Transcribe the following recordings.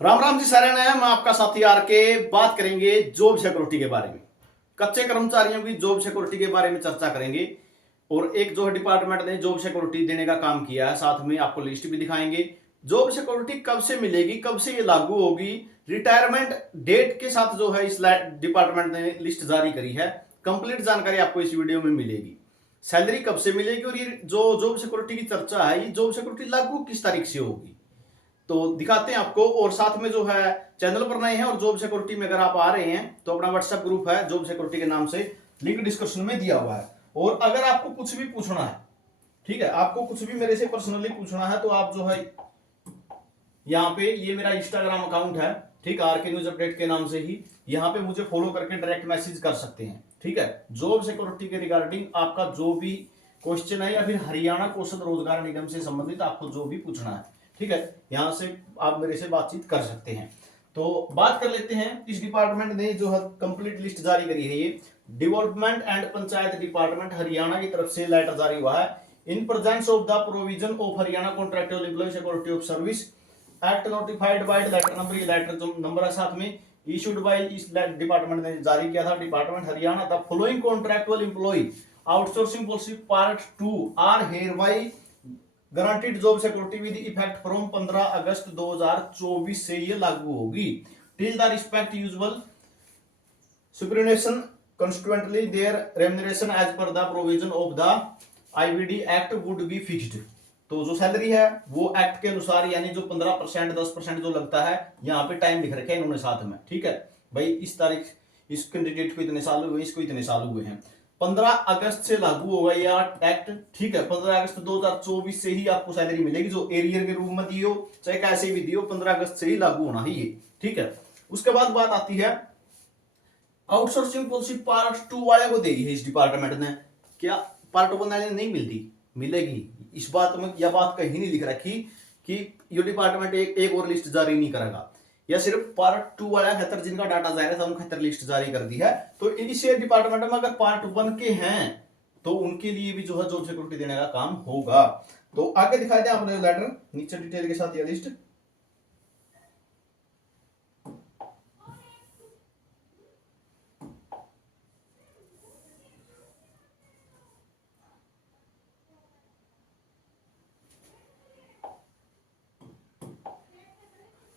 राम राम जी सारे ने मैं आपका साथी आर के बात करेंगे जॉब सिक्योरिटी के बारे में। कच्चे कर्मचारियों की जॉब सिक्योरिटी के बारे में चर्चा करेंगे और एक जो डिपार्टमेंट ने जॉब सिक्योरिटी देने का काम किया है, साथ में आपको लिस्ट भी दिखाएंगे। जॉब सिक्योरिटी कब से मिलेगी, कब से ये लागू होगी, रिटायरमेंट डेट के साथ जो है इस डिपार्टमेंट ने लिस्ट जारी करी है। कंप्लीट जानकारी आपको इस वीडियो में मिलेगी। सैलरी कब से मिलेगी और ये जो जॉब सिक्योरिटी की चर्चा है, ये जॉब सिक्योरिटी लागू किस तारीख से होगी, तो दिखाते हैं आपको। और साथ में जो है चैनल पर नए हैं और जॉब सिक्योरिटी में अगर आप आ रहे हैं तो अपना व्हाट्सएप ग्रुप है जॉब सिक्योरिटी के नाम से, लिंक डिस्क्रिप्शन में दिया हुआ है। और अगर आपको कुछ भी पूछना है, ठीक है, आपको कुछ भी मेरे से पर्सनली पूछना है तो आप जो है यहाँ पे, ये मेरा इंस्टाग्राम अकाउंट है, ठीक, आर के न्यूज अपडेट के नाम से ही, यहाँ पे मुझे फॉलो करके डायरेक्ट मैसेज कर सकते हैं। ठीक है, जॉब सिक्योरिटी के रिगार्डिंग आपका जो भी क्वेश्चन है या फिर हरियाणा कौशल रोजगार निगम से संबंधित आपको जो भी पूछना है, ठीक है, यहां से आप मेरे से बातचीत कर सकते हैं। तो बात कर लेते हैं। इस डिपार्टमेंट ने जो है कंप्लीट लिस्ट जारी करी है, ये development and panchayat department Haryana की तरफ से लेटर जारी हुआ है। In presence of the provision of Haryana contractual employ security of service act notified by letter number, ये लेटर जो नंबर है साथ में, इशूड बाय इस डिपार्टमेंट ने जारी किया था, department Haryana. The following contractual employ outsourcing policy part 2 are hereby guaranteed job security with effect from 15 अगस्त 2024 से ये लागू होगी। Till the respect usual superannuation constituently their remuneration as per the provision of the IBD act would be fixed. तो जो salary है वो act के अनुसार, यानी जो 15% 10% जो लगता है, यहाँ पे टाइम लिख रखे हैं इन्होंने साथ में, ठीक है भाई, इस तारीख इस कैंडिडेट को इतने साल हुए, इसको इतने साल हुए हैं। 15 अगस्त से लागू होगा यह एक्ट, ठीक है। 15 अगस्त 2024 से ही आपको सैलरी मिलेगी, जो एरियर के रूप में दियो चाहे कैसे भी दियो, 15 अगस्त से ही लागू होना है ये, ठीक है। उसके बाद बात आती है आउटसोर्सिंग पॉलिसी पार्ट 2 वाले को दी है इस डिपार्टमेंट ने। क्या पार्ट 1 वाले नहीं मिलती? मिलेगी। इस बात में यह बात कहीं नहीं लिख रखी कि ये डिपार्टमेंट एक और लिस्ट जारी नहीं करेगा, या सिर्फ पार्ट 2 वाला खतर जिनका डाटा जाएगा था उनका खतर लिस्ट जारी कर दी है। तो इनिशियल डिपार्टमेंट में अगर पार्ट 1 के हैं तो उनके लिए भी जो है जॉब सिक्योरिटी देने का काम होगा। तो आगे दिखाई दे आपने लेटर नीचे डिटेल के साथ यह लिस्ट।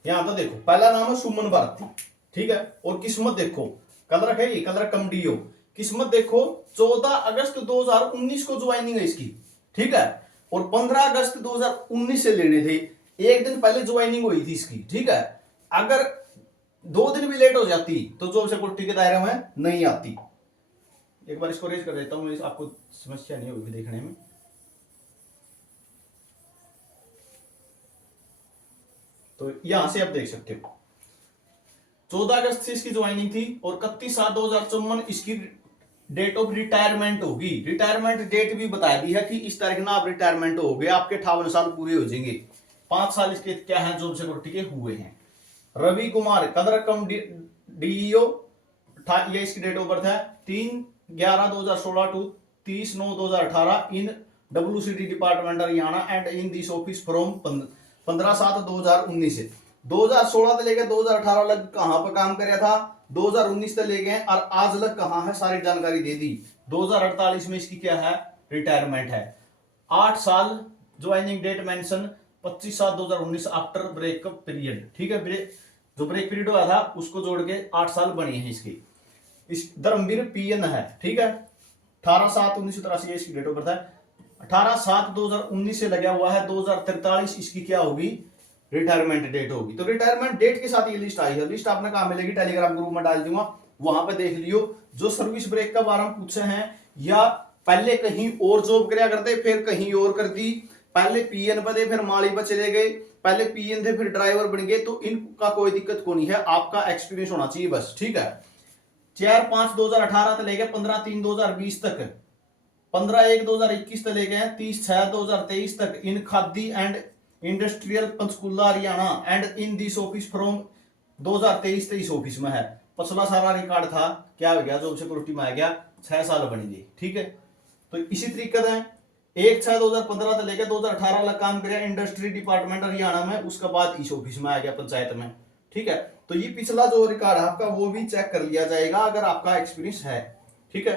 यहां तो देखो, पहला नाम है सुमन भारती, ठीक है, और किस्मत देखो, कल रखे ये कल रकम डीओ, किस्मत देखो 14 अगस्त 2019 को ज्वाइनिंग है इसकी, ठीक है, और 15 अगस्त 2019 से लेने थे, एक दिन पहले ज्वाइनिंग हुई थी इसकी, ठीक है। अगर 2 दिन भी लेट हो जाती तो जॉब सिक्योरिटी के दायरे में नहीं आती। एक बार इसको रेज कर देता हूं, आपको समस्या नहीं होगी देखने में। तो यहां से आप देख सकते हो 14 अगस्त से इसकी ज्वाइनिंग थी और 31/7/2054 इसकी डेट ऑफ रिटायरमेंट होगी। रिटायरमेंट डेट भी बता दी है कि इस तारीख में आप रिटायरमेंट हो गए, आपके 58 साल पूरे हो जाएंगे। 5 साल इसके क्या है जॉब सिक्योरिटी के हुए हैं। रवि कुमार कदरकम डीईओ, ये इसकी डेट ऑफ बर्थ है 3/11/2016 to 30/9/2018 in WCD department Haryana and in this office from 15/7/2019 से 2016 से लेकर 2018 तक कहां पर काम कराया था, 2019 तक ले गए और आज तक कहां है सारी जानकारी दे दी। 2048 में इसकी क्या है, रिटायरमेंट है। 8 साल joining date mention 25/7/2019 after breakup period, ठीक है, जो ब्रेक पीरियड हुआ था उसको जोड़ के 8 साल बने हैं इसके। इस धर्मवीर पीएन है, ठीक है, 18/7/1983 इसकी डेट ऑफ बर्थ है। 18/7/2019 से लगा हुआ है, 2043 इसकी क्या होगी, रिटायरमेंट डेट होगी। तो रिटायरमेंट डेट के साथ ये लिस्ट आई है। लिस्ट आपने कहा मिलेगी, टेलीग्राम ग्रुप में डाल दूंगा, वहां पे देख लियो। जो सर्विस ब्रेक का बारे में पूछे हैं या पहले कहीं और जॉब कराया करते फिर कहीं और कर दी, पहले पीएन पे थे फिर माली पे चले गए, पहले पीएन थे फिर ड्राइवर बन गए, तो इनका कोई दिक्कत को नहीं है, आपका एक्सपीरियंस होना चाहिए बस, ठीक है। 4/5/2018 से लेकर 15/3/2020 तक, 15/1/2021 तक ले गए, 30/6/2023 तक in Khadi and industrial Panchkula Haryana and in this office from 2023-23 office में है। पिछला सारा रिकॉर्ड था, क्या हो गया, जॉब सिक्योरिटी में आ गया, 6 साल बन गए, ठीक है। तो इसी तरीके से 1/6/2015 से लेकर 2018 तक काम किया इंडस्ट्री डिपार्टमेंट हरियाणा में, उसके बाद इस ऑफिस में आ गया पंचायत में, ठीक है। तो ये पिछला जो रिकॉर्ड है आपका वो भी चेक कर लिया जाएगा अगर आपका एक्सपीरियंस है। ठीक है,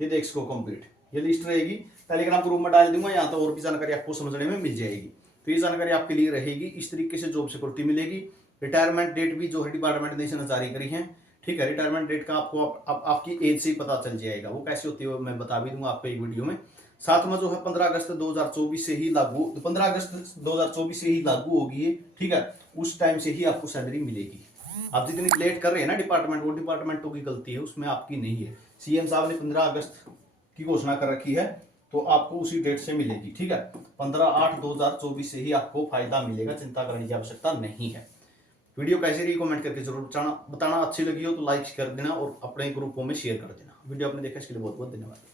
ये देख इसको कंप्लीट, ये लिस्ट रहेगी, टेलीग्राम ग्रुप में डाल दूंगा, यहाँ तो और भी जानकारी आपको समझने में मिल जाएगी। तो ये जानकारी आपके लिए रहेगी, इस तरीके से जॉब सिक्योरिटी मिलेगी। रिटायरमेंट डेट भी जो है डिपार्टमेंट ने जारी करी है। ठीक है, रिटायरमेंट डेट का आपको आपकी एज से ही पता चल जाएगा, वो कैसे होती है मैं बता भी दूंगा आपको एक वीडियो में। साथ में जो है 15 अगस्त 2024 से ही लागू, 15 अगस्त 2024 से ही लागू होगी। ठीक है, उस टाइम से ही आपको सैलरी मिलेगी। आप जितनी लेट कर रहे हैं ना डिपार्टमेंट, वो डिपार्टमेंटों की गलती है, उसमें आपकी नहीं है। सीएम साहब ने 15 अगस्त की घोषणा कर रखी है, तो आपको उसी डेट से मिलेगी। ठीक है, 15/8/2024 से ही आपको फायदा मिलेगा, चिंता करने की आवश्यकता नहीं है। वीडियो कैसी रही कमेंट करके जरूर बताना। अच्छी लगी हो तो लाइक कर देना और अपने ग्रुपों में शेयर कर देना। वीडियो आपने देखा इसके लिए बहुत बहुत धन्यवाद।